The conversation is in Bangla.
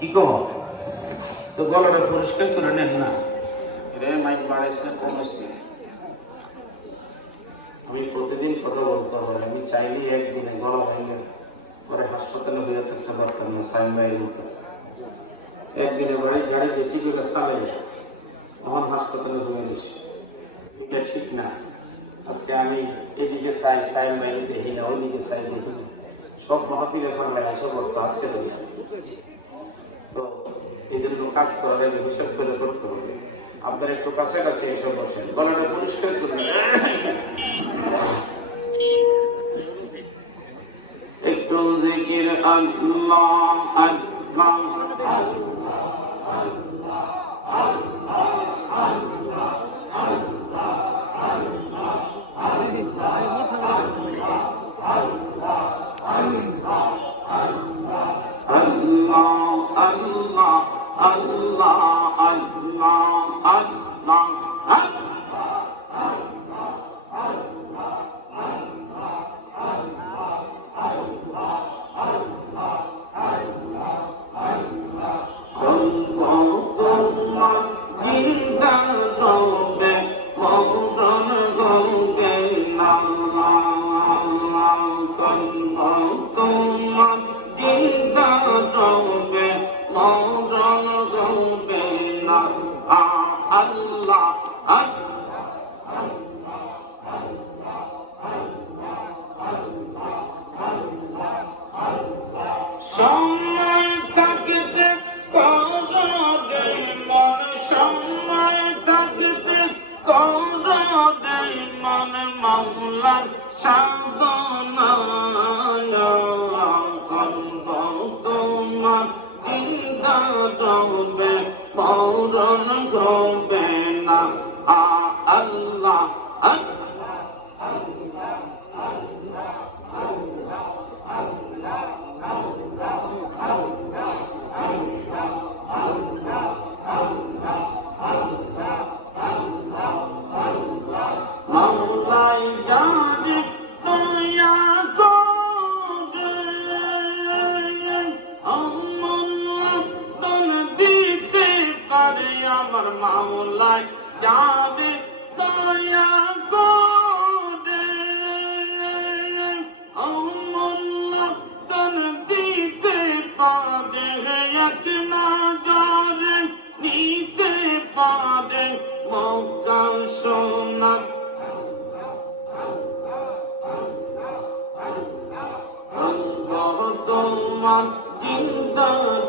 কি কহ তো গলাটা পরিষ্কার করে নেন না রে, মাইক বাড়াইছে কমেছে। আমি প্রতিদিন কথা বলতে হবে, আমি চাইলেই একদিনে গলা ভেঙে পরে হাসপাতালে হয়ে থাকতে পারতাম না। সাইন বাইর মতো একদিনে গাড়ি বেশি করে চালাই আমার হাসপাতালে হয়ে গেছি, এটা ঠিক না। আজকে আমি এদিকে চাই, সাইন বাইরে দেখি না, ওইদিকে চাই দেখি না, সব মহাপীরের ফলে এসব অর্থ আজকে দেখি। তো এই জন্য কাজ করার আগে হিসাব করে করতে হবে। আপনার একটু কাছাকাছি এসে বসেন, গলাটা পরিষ্কার করবেন, একটু জিকির আল্লাহ আল্লাহ মাওলার সাধনায় তোমার চিন্তা হবে, মরণ হবে না। আল্লাহ মাওলাই জানে দয়া করে আমার দন দিতে পারে, আমার মাওলাই জানে দয়া করে আমার দন দিতে পারে, এক নজরে নিতে পারে।